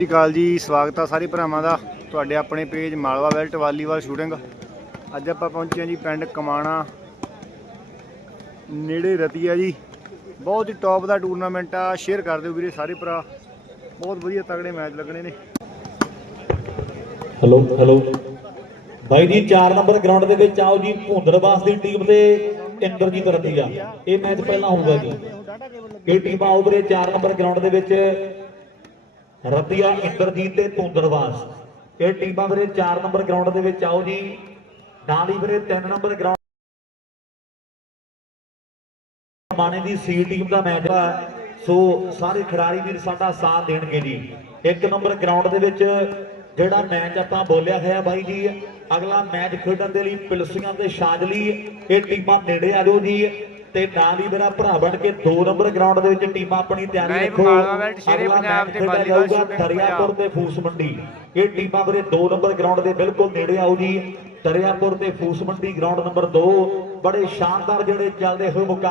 ਸਤਿ ਸ਼੍ਰੀ ਅਕਾਲ ਜੀ, ਸਵਾਗਤ ਆ ਸਾਰੇ ਭਰਾਵਾਂ ਦਾ ਤੁਹਾਡੇ ਆਪਣੇ ਪੇਜ ਮਾਲਵਾ ਵੈਲਟ ਵਾਲੀਬਾਲ ਸ਼ੂਟਿੰਗ ਅੱਜ ਆਪਾਂ ਪਹੁੰਚੇ ਹਾਂ ਜੀ ਪਿੰਡ ਕਮਾਣਾ, ਨੇੜੇ ਰਤੀਆ ਜੀ। ਬਹੁਤ ਹੀ ਟੌਪ ਦਾ ਟੂਰਨਾਮੈਂਟ ਆ ਸ਼ੇਅਰ ਕਰ ਦਿਓ ਵੀਰੇ ਸਾਰੇ ਭਰਾ। ਬਹੁਤ ਵਧੀਆ ਤਗੜੇ ਮੈਚ ਲੱਗਣੇ ਨੇ। ਹੈਲੋ ਹੈਲੋ ਬਾਈ ਜੀ 4 ਨੰਬਰ ਗਰਾਊਂਡ ਦੇ ਵਿੱਚ ਆਓ ਜੀ ਭੁੰਦਰਵਾਸ ਦੀ ਟੀਮ ਤੇ ਇੰਦਰਜੀਤ ਰਤੀਆ। ਇਹ ਮੈਚ ਪਹਿਲਾਂ ਹੋਊਗਾ ਜੀ। ਇਹ ਟੀਮ ਆਓ ਵੀਰੇ 4 ਨੰਬਰ ਗਰਾਊਂਡ ਦੇ ਵਿੱਚ। ਰਤੀਆ ਇੰਦਰਜੀਤ ਤੇ ਭੁੰਦਰਵਾਸ ਇਹ ਟੀਮਾਂ ਵੀਰੇ 4 ਨੰਬਰ ਗਰਾਊਂਡ ਦੇ ਵਿੱਚ ਆਓ ਜੀ। ਨਾਲ ਵੀਰੇ 3 ਨੰਬਰ ਗਰਾਊਂਡ ਮਾਣੇ ਦੀ ਸੀ ਟੀਮ ਦਾ ਮੈਚ ਹੈ ਸੋ ਸਾਰੇ ਖਿਡਾਰੀ ਵੀਰ ਸਾਡਾ ਸਾਥ ਦੇਣਗੇ ਜੀ। ਇੱਕ ਨੰਬਰ ਗਰਾਊਂਡ ਦੇ ਵਿੱਚ ਜਿਹੜਾ ਮੈਚ ਆਪਾਂ ਬੋਲਿਆ ਹੋਇਆ ਬਾਈ ਜੀ, ਅਗਲਾ ਮੈਚ ਖੇਡਣ ਦੇ ਲਈ ਪਿਲਸੀਆਂ ਤੇ ਸ਼ਾਜਲੀ, ਇਹ ਟੀਮਾਂ ਨੇੜੇ ਆ ਜਾਓ ਜੀ। ਤੇ ਨਾਲ ਹੀ ਮੇਰਾ ਭਰਾ ਬਣ ਕੇ 2 ਨੰਬਰ ਗਰਾਊਂਡ ਦੇ ਵਿੱਚ ਟੀਮਾਂ ਆਪਣੀ ਤਿਆਰੀ ਰੱਖੋ। ਅਗਲਾ ਪੰਜਾਬ ਮੈਚ ਤੇ ਵਾਲੀਬਾਲ ਦਰਿਆਪੁਰ ਤੇ ਫੂਸ ਮੰਡੀ ਇਹ ਟੀਮਾਂ ਵੀਰੇ 2 ਨੰਬਰ ਗਰਾਊਂਡ ਦੇ ਬਿਲਕੁਲ ਨੇੜੇ ਆਓ ਜੀ। ਦਰਿਆਪੁਰ ਤੇ ਫੂਸ ਮੰਡੀ ਗਰਾਊਂਡ ਨੰਬਰ 2 ਬੜੇ ਸ਼ਾਨਦਾਰ ਜਿਹੜੇ ਚੱਲਦੇ ਹੋਏ ਮੁਕਾ